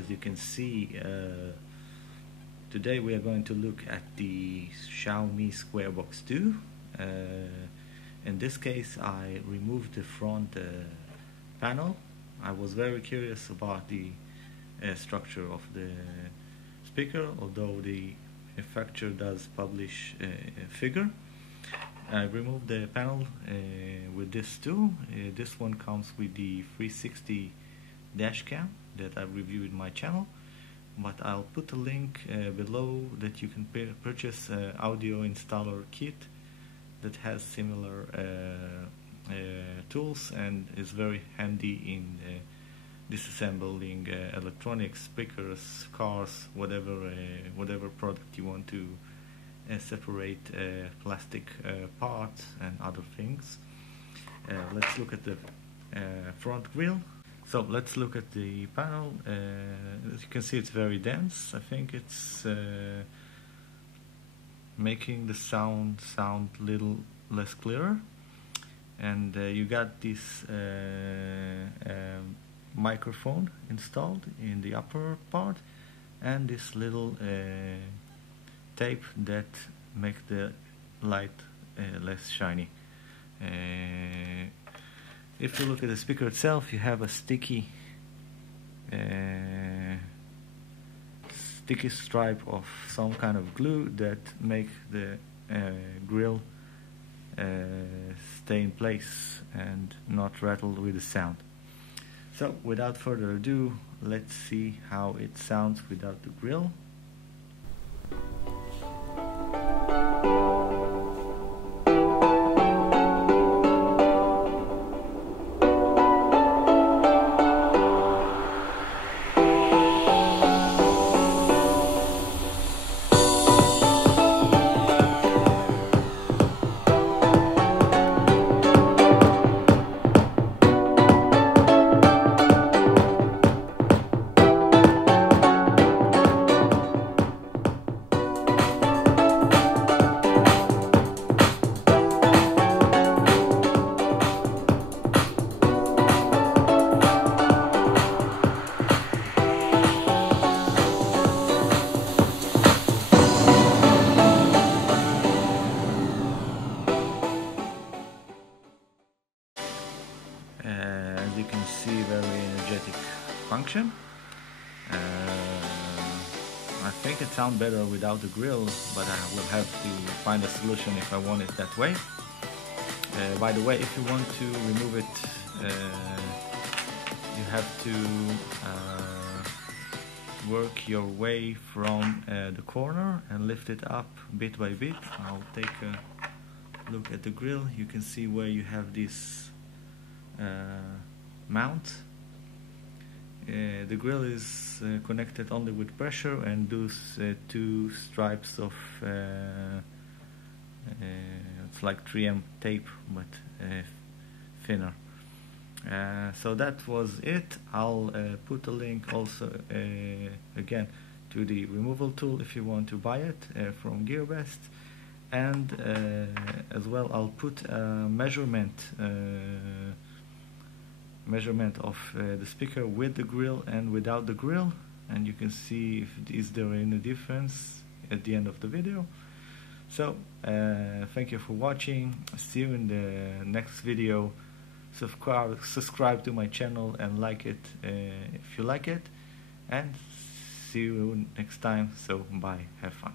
as you can see, today we are going to look at the Xiaomi Square Box 2. In this case I removed the front panel. I was very curious about the structure of the speaker, although the manufacturer does publish a figure. I removed the panel with this too. This one comes with the 360 dash cam that I reviewed in my channel, but I'll put a link below that you can purchase audio installer kit that has similar tools and is very handy in disassembling electronics, speakers, cars, whatever product you want to separate plastic parts and other things. Let's look at the front grille. So let's look at the panel. As you can see, it's very dense. I think it's making the sound little less clearer. And you got this microphone installed in the upper part, and this little tape that makes the light less shiny. If you look at the speaker itself, you have a sticky stripe of some kind of glue that makes the grill stay in place and not rattle with the sound. So without further ado, let's see how it sounds without the grill. As you can see, very energetic function. I think it sounds better without the grill, but I will have to find a solution if I want it that way. By the way, if you want to remove it, you have to work your way from the corner and lift it up bit by bit. I'll take a look at the grill. You can see where you have this mount. The grill is connected only with pressure, and those two stripes of it's like 3M tape but thinner. So that was it. I'll put a link also again to the removal tool if you want to buy it from Gearbest, and as well I'll put a measurement of the speaker with the grill and without the grill, and you can see if is there any difference at the end of the video. So thank you for watching. See you in the next video. Subscribe to my channel and like it if you like it, and see you next time. So bye, have fun.